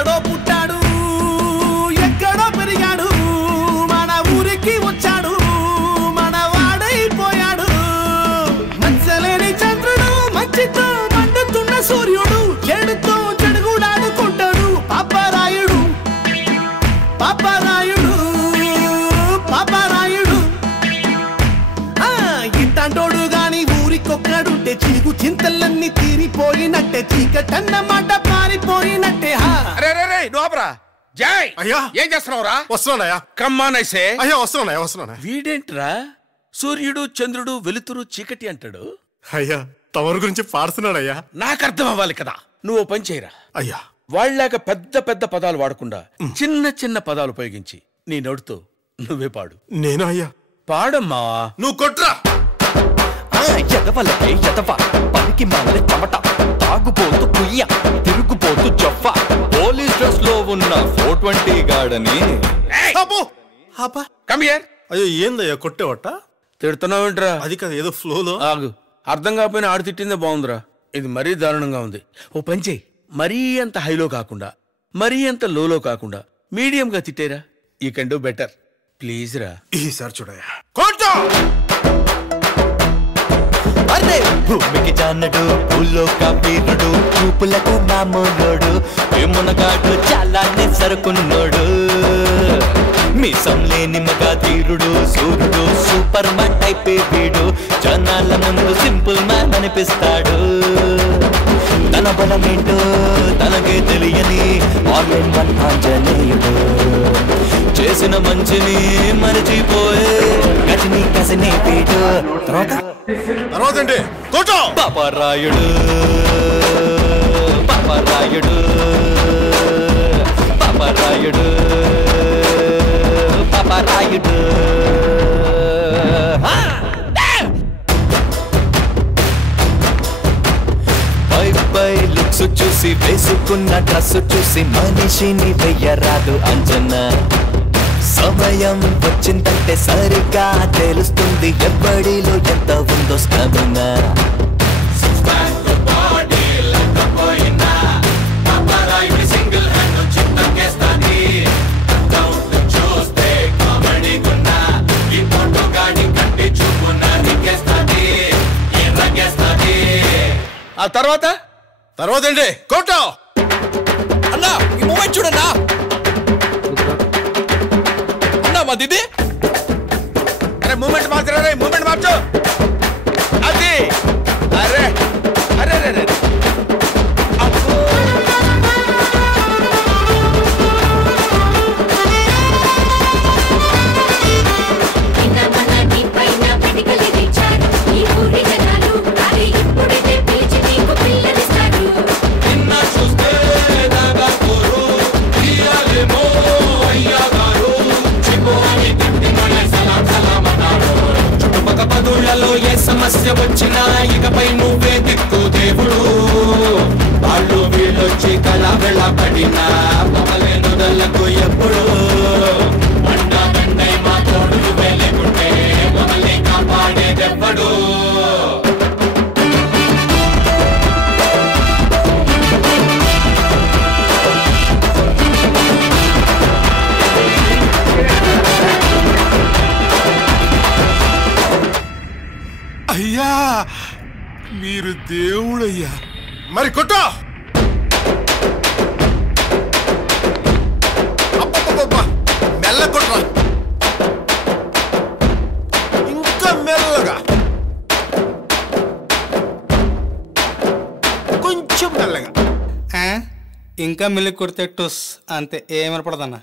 ఎక్కడో పుట్టాడు ఎక్కడో పెరిగాడు మన ఊరికి వచ్చాడు మన వాడైపోయాడు మంచలేని చంద్రుడు మంచితో మండుతున్న సూర్యుడు చెడుతో చెడుగుడాడుకుంటాడు పాపరాయుడు పాపరాయుడు పాపరాయుడు ఇట్టంటోడు గాని ఊరికొక్కడుంటే చీకు చింతలన్నీ తీరిపోయినట్టే చీకటన్నమాట పారిపోయినట్టే జై అయ్యా ఏం చేస్తున్నావురా? వస్తున్నానయ్యా. కమ్మానైసే అయ్యా వస్తున్నా. వీడేంట్రా సూర్యుడు చంద్రుడు వెలుతురు చీకటి అంటాడు? అయ్యా తమరి గురించి పాడుతున్నాడయ్యా. నాకు అర్థం అవ్వాలి కదా. నువ్వు పని చేయరా అయ్యా. వాళ్ళలాగా పెద్ద పెద్ద పదాలు వాడకుండా చిన్న చిన్న పదాలు ఉపయోగించి నీ నోటితో నువ్వే పాడు. నేను అయ్యా పాడమ్మా. నువ్వు కొట్రా. ఎదవలకే ఎదవ పనికి మాలే చెమట తాగుపోతూ కుయ్య తిరుగుపోతూ జొఫ పోలీస్ డ్రెస్ లో ఉన్న 420 గాడని అయ్యో ఏందయ్యా కొట్టేవట? తిడుతున్నావేంట్రా? అది కదా ఏదో ఫ్లోలో. ఆగు, అర్థం కాకపోయినా ఆడు తిట్టిందే బాగుందిరా. ఇది మరీ దారుణంగా ఉంది. ఓ పని చెయ్యి, మరీ అంత హైలో కాకుండా మరీ అంత లోలో కాకుండా మీడియంగా తిట్టేరా. You can do better please రా. ఈసారి చూడయ్యా. అరే భూమికి జానడు భూలోక వీరుడు చూపులకు మామూలుడు ఏమునగాడు చాలానే సరుకున్నోడు మీసం లేని మగ తీరుడు సూర్యుడు సూపర్ మ్యాన్ టైప్ వీడు జనాల ముందు సింపుల్ మ్యాన్ అనిపిస్తాడు తన బలమేంటో తనకే తెలియని ఆన్లైన్ వన్ ఆంజనేయుడు చేసిన మంచిని మరిచిపోయే గజని కసిని వీడు తర్వాత ఏంటి పాపరాయుడు పాపరాయుడు పాపరాయుడు పాపరాయుడు పై లుక్స్ చూసి వేసుకున్న డ్రెస్ చూసి మనిషిని వెయ్యరాదు అంచనా సమయం వచ్చిందంటే సరిగ్గా తెలుస్తుంది ఎవ్వడిలో ఎంత ఉందో స్టమినా ఆ తర్వాత ఏంటి కోట అన్నా ఈ మూమెంట్ చూడన్నా అన్నా మా దిది అరే మూమెంట్ మార్చరా రే, మూమెంట్ మార్చు. అది అరే అరే అరే ఏ సమస్య వచ్చినా ఇకపై నువ్వే దిక్కు దేవుడు వాళ్ళు వీళ్ళొచ్చి కళ వెళ్ళబడినా మమలేనుదలకు ఎప్పుడు అండా దండై మా తోడు వెళ్ళకుంటే మమ్మల్ని కాపాడేదెవ్వడు అయ్యా మీరు దేవుడయ్యా. మరి కొట్టో. మెల్ల కొట్రా, ఇంకా మెల్లగా, కొంచెం మెల్లగా. ఇంకా మెల్లి కొడితే టుస్ అంతే, ఏమనపడదన్నా.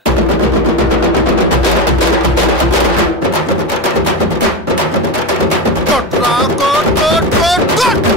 కొట్రా, కొట్ కొట్ కొట్ కొట్.